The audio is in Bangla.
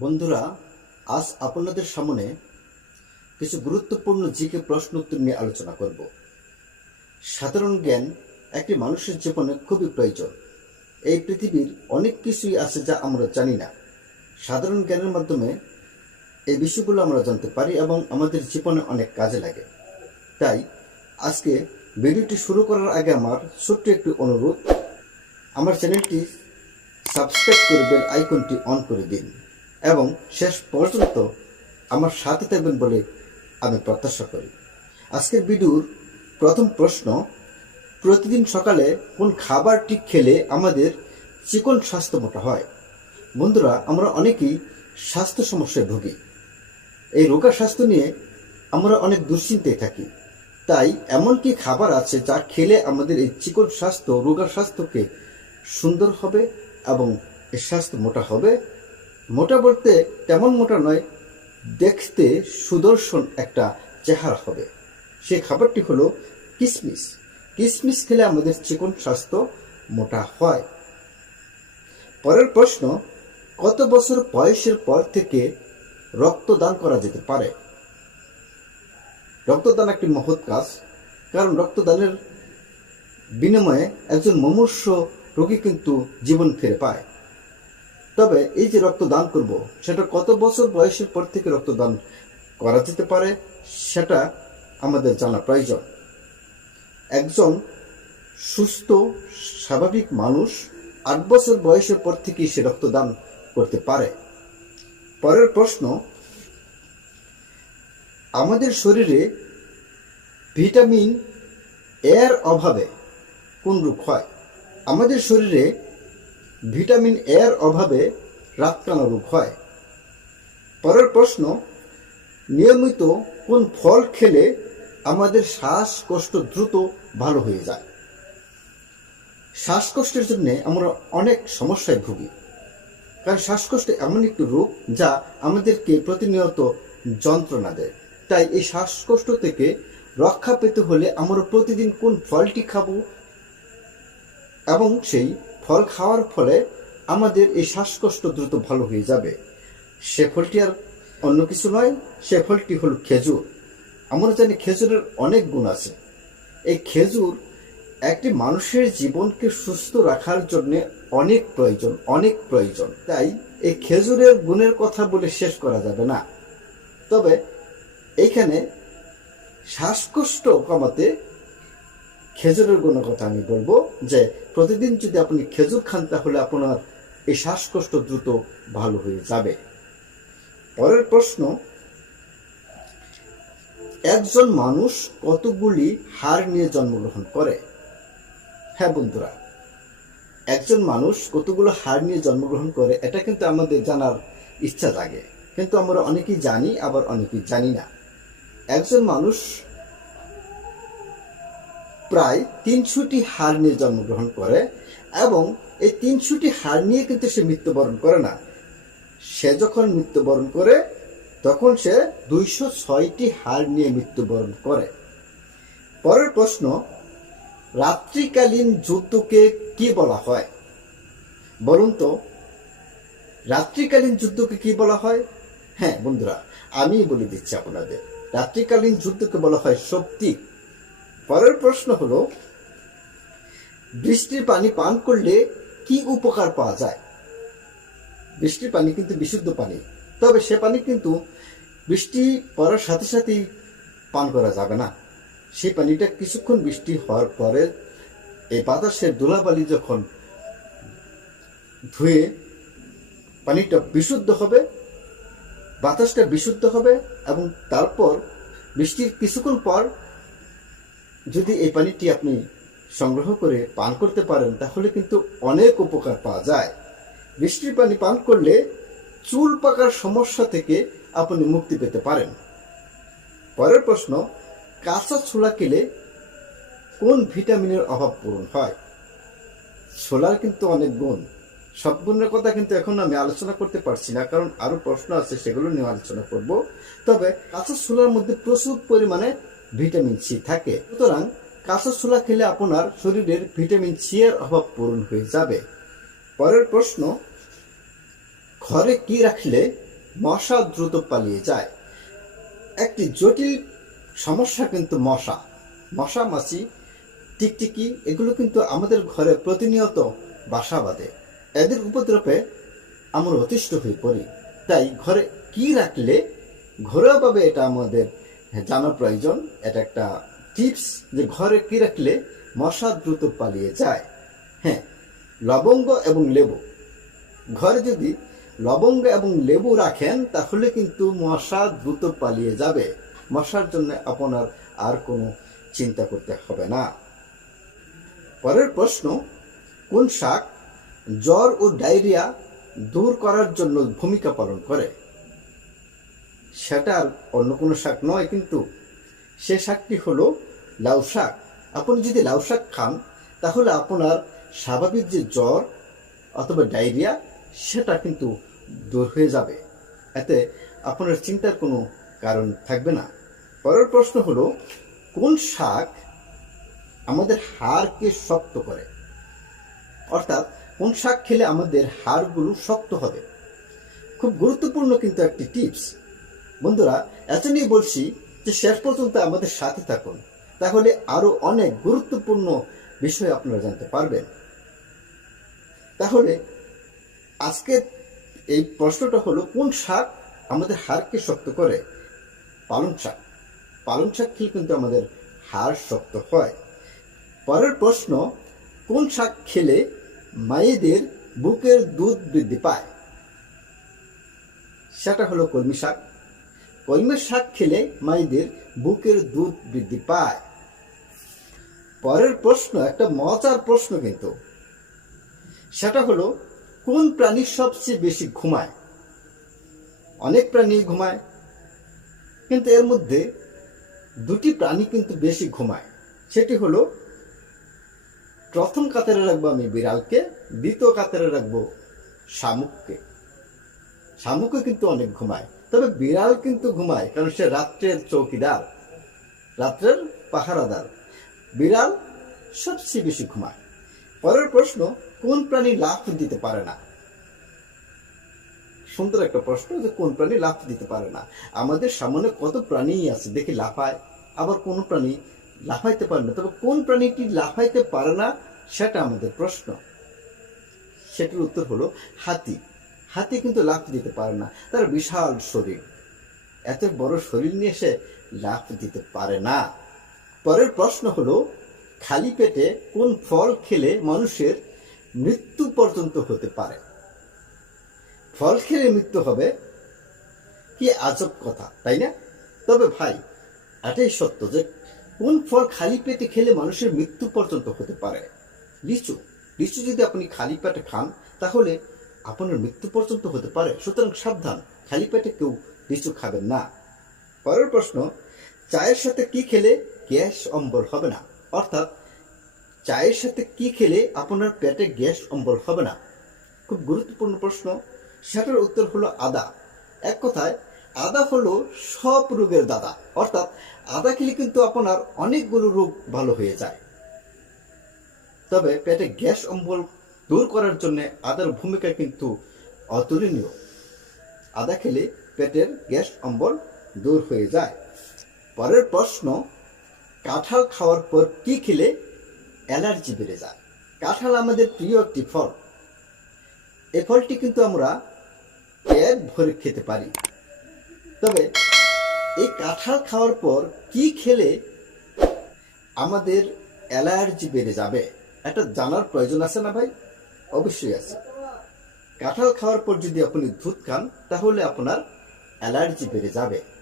বন্ধুরা, আজ আপনাদের সামনে কিছু গুরুত্বপূর্ণ জিকে প্রশ্ন উত্তর নিয়ে আলোচনা করব। সাধারণ জ্ঞান একটি মানুষের জীবনে খুবই প্রয়োজন। এই পৃথিবীর অনেক কিছুই আছে যা আমরা জানি না। সাধারণ জ্ঞানের মাধ্যমে এই বিষয়গুলো আমরা জানতে পারি এবং আমাদের জীবনে অনেক কাজে লাগে। তাই, আজকে ভিডিওটি শুরু করার আগে আমার ছোট্ট একটি অনুরোধ, আমার চ্যানেলটি সাবস্ক্রাইব করে বেল আইকনটি অন করে দিন। এবং শেষ পর্যন্ত আমার সাথে থাকবেন বলে আমি প্রত্যাশা করি। আজকের ভিডিওর প্রথম প্রশ্ন, প্রতিদিন সকালে কোন খাবারটি খেলে আমাদের চিকন স্বাস্থ্য মোটা হয়? বন্ধুরা, আমরা অনেকেই স্বাস্থ্য সমস্যায় ভুগি। এই রোগা স্বাস্থ্য নিয়ে আমরা অনেক দুশ্চিন্তায় থাকি। তাই এমন কি খাবার আছে যা খেলে আমাদের এই চিকন স্বাস্থ্য, রোগা স্বাস্থ্যকে সুন্দর হবে এবং এই স্বাস্থ্য মোটা হবে? মোটা বলতে তেমন মোটা নয়, দেখতে সুদর্শন একটা চেহারা হবে। সেই খাবারটি হলো কিশমিশ কিশমিশ খেলে আমাদের চিকন স্বাস্থ্য মোটা হয়। পরের প্রশ্ন, কত বছর বয়সের পর থেকে রক্তদান করা যেতে পারে? রক্তদান একটি মহৎ কাজ, কারণ রক্তদানের বিনিময়ে একজন মুমূর্ষ রোগী কিন্তু জীবন ফিরে পায়। তবে এই যে রক্তদান করব, সেটা কত বছর বয়সের পর থেকে রক্তদান করা যেতে পারে, সেটা আমাদের জানা প্রয়োজন। একজন সুস্থ, স্বাভাবিক মানুষ আট বছর বয়সের পর থেকেই সে রক্তদান করতে পারে। পরের প্রশ্ন, আমাদের শরীরে ভিটামিন এর অভাবে কোন রোগ হয়? আমাদের শরীরে ভিটামিন এর অভাবে রাতকানা রোগ হয়। পরের প্রশ্ন, নিয়মিত কোন ফল খেলে আমাদের শ্বাসকষ্ট দ্রুত ভালো হয়ে যায়? শ্বাসকষ্টের জন্য আমরা অনেক সমস্যায় ভুগি। কারণ শ্বাসকষ্ট এমন একটি রোগ যা আমাদেরকে প্রতিনিয়ত যন্ত্রণা দেয়। তাই এই শ্বাসকষ্ট থেকে রক্ষা পেতে হলে আমরা প্রতিদিন কোন ফলটি খাব এবং সেই ফল খাওয়ার ফলে আমাদের এই শ্বাসকষ্ট দ্রুত ভালো হয়ে যাবে। সে ফলটি আর অন্য কিছু নয়, সে ফলটি হল খেজুর। আমরা জানি খেজুরের অনেক গুণ আছে। এই খেজুর একটি মানুষের জীবনকে সুস্থ রাখার জন্য অনেক প্রয়োজন অনেক প্রয়োজন। তাই এই খেজুরের গুণের কথা বলে শেষ করা যাবে না। তবে এইখানে শ্বাসকষ্ট কমাতে খেজুরের গুণের কথা আমি বলব যে প্রতিদিন যদি আপনি খেজুর খান, তাহলে আপনার এই শ্বাসকষ্ট দ্রুত ভালো হয়ে যাবে। পরের প্রশ্ন, একজন মানুষ কতগুলি হার নিয়ে জন্মগ্রহণ করে? হ্যাঁ বন্ধুরা, একজন মানুষ কতগুলো হার নিয়ে জন্মগ্রহণ করে, এটা কিন্তু আমাদের জানার ইচ্ছা জাগে। কিন্তু আমরা অনেকেই জানি, আবার অনেকেই জানি না। একজন মানুষ প্রায় তিনশোটি হার নিয়ে জন্মগ্রহণ করে এবং এই তিনশোটি হার নিয়ে কিন্তু সে মৃত্যুবরণ করে না। সে যখন মৃত্যুবরণ করে, তখন সে দুইশো ছয়টি হার নিয়ে মৃত্যুবরণ করে। পরের প্রশ্ন, রাত্রিকালীন যুদ্ধকে কি বলা হয়? বলুন তো, রাত্রিকালীন যুদ্ধকে কি বলা হয়? হ্যাঁ বন্ধুরা আমি বলে দিচ্ছি আপনাদের। রাত্রিকালীন যুদ্ধকে বলা হয় শক্তি। পরের প্রশ্ন হলো, বৃষ্টির পানি পান করলে কি উপকার পাওয়া যায়? বৃষ্টির পানি কিন্তু বিশুদ্ধ পানি, তবে সে পানি কিন্তু বৃষ্টি পড়ার সাথে সাথেই পান করা যাবে না। সেই পানিটা কিছুক্ষণ বৃষ্টি হওয়ার পরে এই বাতাসের ধুলাবালি যখন ধুয়ে পানিটা বিশুদ্ধ হবে, বাতাসটা বিশুদ্ধ হবে এবং তারপর বৃষ্টির কিছুক্ষণ পর যদি এই পানিটি আপনি সংগ্রহ করে পান করতে পারেন, তাহলে কিন্তু অনেক উপকার পাওয়া যায়। বৃষ্টির পানি পান করলে চুল পাকার সমস্যা থেকে আপনি মুক্তি পেতে পারেন। পরের প্রশ্ন, কাঁচা ছোলা খেলে কোন ভিটামিনের অভাব পূরণ হয়? ছোলার কিন্তু অনেক গুণ। সব গুণের কথা কিন্তু এখন আমি আলোচনা করতে পারছি না, কারণ আরও প্রশ্ন আছে, সেগুলো নিয়ে আলোচনা করব। তবে কাঁচা ছোলার মধ্যে প্রচুর পরিমাণে ভিটামিন সি থাকে। সুতরাং কাঁচা ছোলা খেলে আপনার শরীরের ভিটামিন সি এর অভাব পূরণ হয়ে যাবে। পরের প্রশ্ন, ঘরে কি রাখলে মশা দ্রুত পালিয়ে যায়? একটি জটিল সমস্যা কিন্তু মশা। মশা, মাছি, টিকটিকি, এগুলো কিন্তু আমাদের ঘরে প্রতিনিয়ত বাসা বাঁধে। এদের উপদ্রবে আমরা অতিষ্ঠ হয়ে পড়ি। তাই ঘরে কি রাখলে ঘরোয়াভাবে এটা আমাদের জানা প্রয়োজন? এটা একটা টিপস যে ঘরে কি রাখলে মশা দ্রুত পালিয়ে যায়। হ্যাঁ লবঙ্গ এবং লেবু। ঘরে যদি লবঙ্গ এবং লেবু রাখেন, তাহলে কিন্তু মশা দ্রুত পালিয়ে যাবে। মশার জন্য আপনার আর কোনো চিন্তা করতে হবে না। পরের প্রশ্ন, কোন শাক জ্বর ও ডায়রিয়া দূর করার জন্য ভূমিকা পালন করে? সেটা আর অন্য কোনো শাক নয়, কিন্তু সে শাকটি হলো লাউ শাক। আপনি যদি লাউ শাক খান, তাহলে আপনার স্বাভাবিক যে জ্বর অথবা ডায়রিয়া, সেটা কিন্তু দূর হয়ে যাবে। এতে আপনার চিন্তার কোনো কারণ থাকবে না। পরের প্রশ্ন হলো, কোন শাক আমাদের হাড়কে শক্ত করে? অর্থাৎ কোন শাক খেলে আমাদের হাড়গুলো শক্ত হবে? খুব গুরুত্বপূর্ণ কিন্তু একটি টিপস। বন্ধুরা এত নিয়ে বলছি যে শেষ পর্যন্ত আমাদের সাথে থাকুন। তাহলে আরও অনেক গুরুত্বপূর্ণ বিষয় আপনারা জানতে পারবেন। তাহলে আজকে এই প্রশ্নটা হলো, কোন শাক আমাদের হাড়কে শক্ত করে? পালং শাক। পালং শাক খেলে কিন্তু আমাদের হাড় শক্ত হয়। পরের প্রশ্ন, কোন শাক খেলে মায়েদের বুকের দুধ বৃদ্ধি পায়? সেটা হলো কলমি শাক। কলমি শাক খেলে মায়েদের বুকের দুধ বৃদ্ধি পায়। পরের প্রশ্ন, একটা মজার প্রশ্ন কিন্তু। সেটা হলো, কোন প্রাণী সবচেয়ে বেশি ঘুমায়? অনেক প্রাণী ঘুমায়, কিন্তু এর মধ্যে দুটি প্রাণী কিন্তু বেশি ঘুমায়। সেটি হলো, প্রথম কাতারে রাখব আমি বিড়ালকে, দ্বিতীয় কাতারে রাখব শামুককে। শামুকও কিন্তু অনেক ঘুমায়। তবে বিড়াল কিন্তু ঘুমায়, কারণ সে রাত্রের চৌকিদার, রাত্রের পাহারাদার। বিড়াল সবচেয়ে বেশি ঘুমায়। পরের প্রশ্ন, কোন প্রাণী লাফ দিতে পারে না? সুন্দর একটা প্রশ্ন যে কোন প্রাণী লাফ দিতে পারে না। আমাদের সামনে কত প্রাণী আছে, দেখি লাফায়। আবার কোন প্রাণী লাফাইতে পারে না। তবে কোন প্রাণীটি লাফাইতে পারে না, সেটা আমাদের প্রশ্ন। সেটির উত্তর হলো হাতি। হাতি কিন্তু লাফ দিতে পারে না। তার বিশাল শরীর। এত বড় শরীর নিয়ে সে লাফ দিতে পারে না। পরের প্রশ্ন হলো, খালি পেটে কোন ফল খেলে মানুষের মৃত্যু পর্যন্ত হতে পারে? ফল খেলে মৃত্যু হবে? কি আজব কথা, তাই না? তবে ভাই, এটাই সত্য যে কোন ফল খালি পেটে খেলে মানুষের মৃত্যু পর্যন্ত হতে পারে? লিচু। লিচু যদি আপনি খালি পেটে খান, তাহলে আপনার মৃত্যু পর্যন্ত হতে পারে। সুতরাং সাবধান। খালি পেটে কেউ লিচু খাবেন না। পরের প্রশ্ন, চায়ের সাথে কি খেলে গ্যাস অম্বল হবে না? অর্থাৎ, চায়ের সাথে কি খেলে আপনার পেটে গ্যাস অম্বল হবে না? খুব গুরুত্বপূর্ণ প্রশ্ন। সেটার উত্তর হলো আদা। এক কথায়, আদা হলো সব রোগের দাদা। অর্থাৎ, আদা খেলে কিন্তু আপনার অনেকগুলো রোগ ভালো হয়ে যায়। তবে পেটে গ্যাস অম্বল দূর করার জন্য আদার ভূমিকা কিন্তু অতুলনীয়। আদা খেলে পেটের গ্যাস অম্বল দূর হয়ে যায়। পরের প্রশ্ন, কাঁঠাল খাওয়ার পর কি খেলে অ্যালার্জি বেড়ে যায়? কাঁঠাল আমাদের প্রিয় একটি ফল। এ ফলটি কিন্তু আমরা পেট ভরে খেতে পারি। তবে এই কাঁঠাল খাওয়ার পর কি খেলে আমাদের অ্যালার্জি বেড়ে যাবে? এটা জানার প্রয়োজন আছে না ভাই? অবশ্যই আছে। কাঁঠাল খাওয়ার পর যদি আপনি দুধ খান তাহলে আপনার অ্যালার্জি বেড়ে যাবে।